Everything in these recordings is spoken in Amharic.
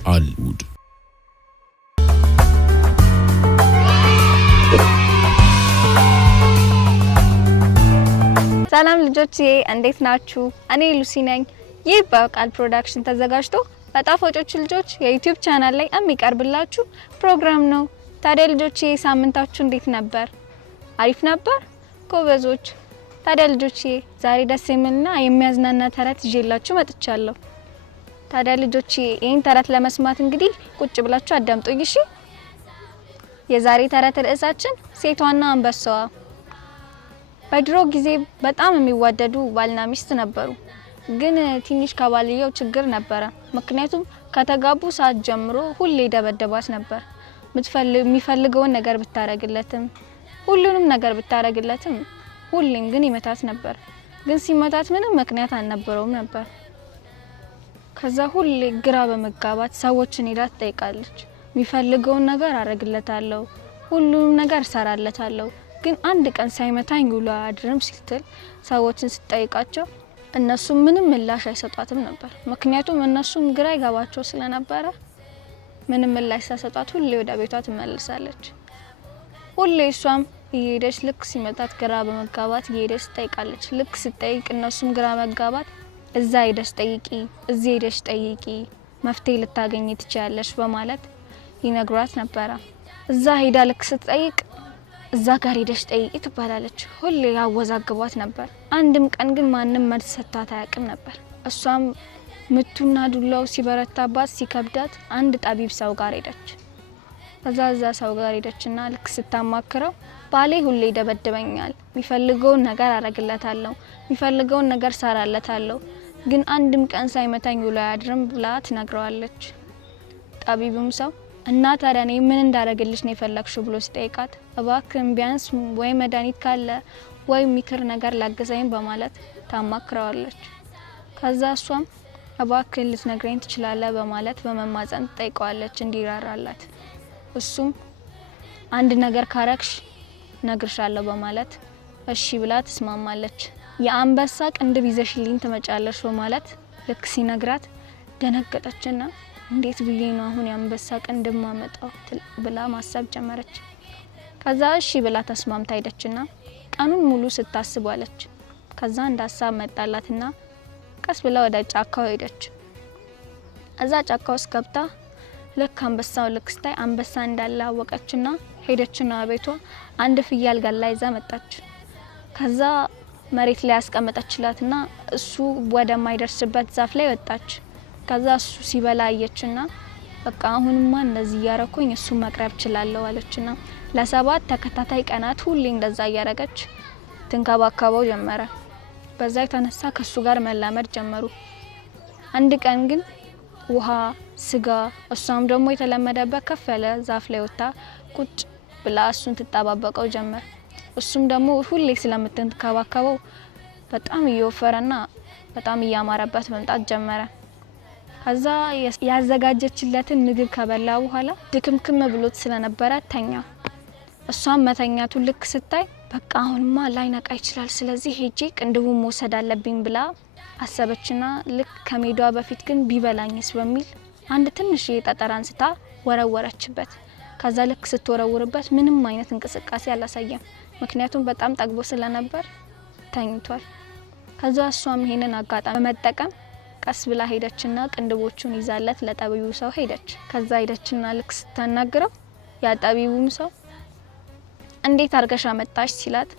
ቃልድ ሰላም ልጆቼ እንዴት ናችሁ? እኔ ሉሲ ነኝ። ይህ በቃል ፕሮዳክሽን ተዘጋጅቶ በጣፋጮች ልጆች የዩቲዩብ ቻናል ላይ የሚቀርብላችሁ ፕሮግራም ነው። ታዲያ ልጆቼ ሳምንታችሁ እንዴት ነበር? አሪፍ ነበር? ጎበዞች። ታዲያ ልጆቼ ዛሬ ደስ የሚልና የሚያዝናና ተረት ይዤላችሁ መጥቻለሁ። ታዲያ ልጆቼ ይህን ተረት ለመስማት እንግዲህ ቁጭ ብላችሁ አዳምጡኝ እሺ። የዛሬ ተረት ርዕሳችን ሴቷና አንበሳዋ። በድሮ ጊዜ በጣም የሚዋደዱ ባልና ሚስት ነበሩ። ግን ትንሽ ከባልየው ችግር ነበረ። ምክንያቱም ከተጋቡ ሰዓት ጀምሮ ሁሌ ደበደባት ነበር። የሚፈልገውን ነገር ብታረግለትም ሁሉንም ነገር ብታረግለትም ሁሌም ግን ይመታት ነበር። ግን ሲመታት ምንም ምክንያት አልነበረውም ነበር። ከዛ ሁሌ ግራ በመጋባት ሰዎችን ሄዳ ትጠይቃለች። የሚፈልገውን ነገር አረግለታለሁ፣ ሁሉንም ነገር ሰራለታለሁ፣ ግን አንድ ቀን ሳይመታኝ ውሎ አድርም ስትል ሰዎችን ስትጠይቃቸው እነሱ ምንም ምላሽ አይሰጧትም ነበር። ምክንያቱም እነሱም ግራ ይገባቸው ስለነበረ ምንም ምላሽ ሳይሰጧት ሁሌ ወደ ቤቷ ትመለሳለች። ሁሌ እሷም እየሄደች ልክ ሲመታት ግራ በመጋባት እየሄደች ትጠይቃለች። ልክ ስትጠይቅ እነሱም ግራ መጋባት እዛ ሄደሽ ጠይቂ፣ እዚህ ሄደሽ ጠይቂ፣ መፍትሄ ልታገኝ ትችያለሽ በማለት ይነግሯት ነበረ። እዛ ሄዳ ልክ ስትጠይቅ እዛ ጋር ሄደሽ ጠይቂ ትባላለች። ሁሌ ያወዛግቧት ነበር። አንድም ቀን ግን ማንም መልስ ሰጥቷት አያውቅም ነበር። እሷም ምቱና ዱላው ሲበረታባት ሲከብዳት አንድ ጠቢብ ሰው ጋር ሄደች። እዛ ሰው ጋር ሄደችና ልክ ስታማክረው ባሌ ሁሌ ይደበድበኛል፣ የሚፈልገውን ነገር አረግለታለሁ፣ የሚፈልገውን ነገር ሰራለታለሁ፣ ግን አንድም ቀን ሳይመታኝ ውሎ አያድርም ብላ ትነግረዋለች። ጠቢቡም ሰው እና ታዲያ እኔ ምን እንዳረግልሽ ነው የፈለግሽው ብሎ ሲጠይቃት እባክህ ቢያንስ ወይ መድኃኒት ካለ ወይ ምክር ነገር ላገዛኝ በማለት ታማክረዋለች። ከዛ እሷም እባክህ ልትነግረኝ ትችላለህ በማለት በመማጸን ትጠይቀዋለች እንዲራራላት። እሱም አንድ ነገር ካረክሽ ነግርሻለሁ በማለት እሺ ብላ ትስማማለች። የአንበሳ ቅንድብ ይዘሽልኝ ትመጫለሽ በማለት ልክ ሲነግራት ደነገጠችና እንዴት ብዬ ነው አሁን የአንበሳ ቅንድብ ማመጣው ብላ ማሰብ ጀመረች። ከዛ እሺ ብላ ተስማምታ ሄደችና ቀኑን ሙሉ ስታስብ ዋለች። ከዛ እንደ ሀሳብ መጣላትና ቀስ ብላ ወደ ጫካው ሄደች። እዛ ጫካው ውስጥ ገብታ ልክ አንበሳው ልክ ስታይ አንበሳ እንዳለ አወቀችና ሄደችና ቤቷ አንድ ፍየል ገላ ይዛ መጣች። ከዛ መሬት ላይ ያስቀመጠችላትና እሱ ወደ ማይደርስበት ዛፍ ላይ ወጣች። ከዛ እሱ ሲበላ አየችና በቃ አሁንማ እንደዚህ ያረኩኝ እሱ መቅረብ ይችላል አለችና ለ7 ተከታታይ ቀናት ሁሌ እንደዛ ያረገች ትንከባከበው ጀመረ። በዛ የተነሳ ከሱ ጋር መላመድ ጀመሩ። አንድ ቀን ግን ውሃ፣ ስጋ እሷም ደግሞ የተለመደበት ከፍ ያለ ዛፍ ላይ ወጣ ቁጭ ብላ እሱን ትጠባበቀው ጀመር። እሱም ደግሞ ሁሌ ስለምትንከባከበው በጣም እየወፈረና በጣም እያማረበት መምጣት ጀመረ። ከዛ ያዘጋጀችለትን ምግብ ከበላ በኋላ ድክምክም ብሎት ስለነበረ ተኛ። እሷም መተኛቱ ልክ ስታይ በቃ አሁንማ ላይነቃ ይችላል፣ ስለዚህ ሄጄ ቅንድቡን መውሰድ አለብኝ ብላ አሰበችና ልክ ከሜዷ በፊት ግን ቢበላኝስ በሚል አንድ ትንሽ ጠጠር አንስታ ወረወረችበት። ከዛ ልክ ስትወረውርበት ምንም አይነት እንቅስቃሴ አላሳየም። ምክንያቱም በጣም ጠግቦ ስለነበር ተኝቷል። ከዛ እሷም ይሄንን አጋጣሚ በመጠቀም ቀስ ብላ ሄደችና ቅንድቦቹን ይዛለት ለጠቢቡ ሰው ሄደች። ከዛ ሄደችና ልክ ስታናግረው ያ ጠቢቡም ሰው እንዴት አርገሻ መጣሽ ሲላት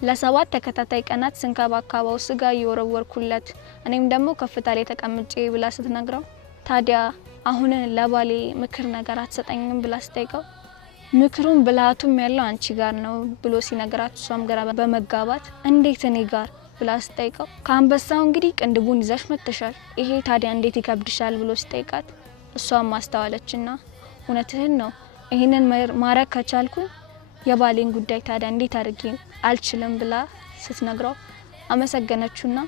ለ7 ተከታታይ ቀናት ስንከባከበው ስጋ እየወረወርኩለት እኔም ደግሞ ከፍታ ላይ ተቀምጬ ብላ ስትነግረው ታዲያ አሁን ለባሌ ምክር ነገር አትሰጠኝም ብላ ስትጠይቀው ምክሩን ብልሃቱም ያለው አንቺ ጋር ነው ብሎ ሲነግራት እሷም ግራ በመጋባት እንዴት እኔ ጋር ብላ ስትጠይቀው ከአንበሳው እንግዲህ ቅንድቡን ይዘሽ መጥተሻል፣ ይሄ ታዲያ እንዴት ይከብድሻል ብሎ ሲጠይቃት እሷም ማስተዋለችና እውነትህን ነው፣ ይሄንን ማረግ ከቻልኩ የባሌን ጉዳይ ታዲያ እንዴት አድርጌ አልችልም ብላ ስትነግረው አመሰገነችውና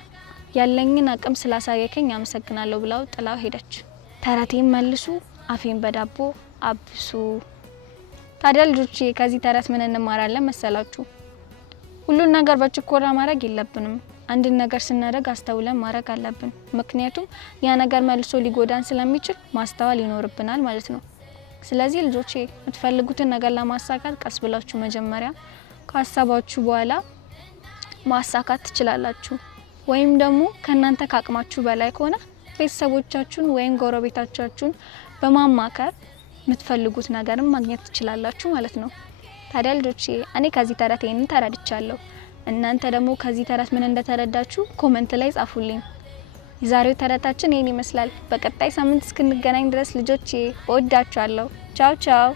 ያለኝን አቅም ስላሳየከኝ አመሰግናለሁ ብላው ጥላው ሄደች። ተረቴን መልሱ አፌን በዳቦ አብሱ። ታዲያ ልጆቼ ከዚህ ተረት ምን እንማራለን መሰላችሁ? ሁሉን ነገር በችኮላ ማድረግ የለብንም። አንድ ነገር ስናደርግ አስተውለን ማድረግ አለብን። ምክንያቱም ያ ነገር መልሶ ሊጎዳን ስለሚችል ማስተዋል ይኖርብናል ማለት ነው። ስለዚህ ልጆቼ የምትፈልጉትን ነገር ለማሳካት ቀስ ብላችሁ መጀመሪያ ካሰባችሁ በኋላ ማሳካት ትችላላችሁ። ወይም ደግሞ ከናንተ ካቅማችሁ በላይ ከሆነ ቤተሰቦቻችሁን ወይም ጎረቤቶቻችሁን በማማከር የምትፈልጉት ነገርን ማግኘት ትችላላችሁ ማለት ነው። ታዲያ ልጆቼ እኔ ከዚህ ተረት ይሄንን ተረድቻለሁ። እናንተ ደግሞ ከዚህ ተረት ምን እንደተረዳችሁ ኮሜንት ላይ ጻፉልኝ። የዛሬው ተረታችን ይሄን ይመስላል። በቀጣይ ሳምንት እስክንገናኝ ድረስ ልጆቼ እወዳችኋለሁ። ቻው ቻው።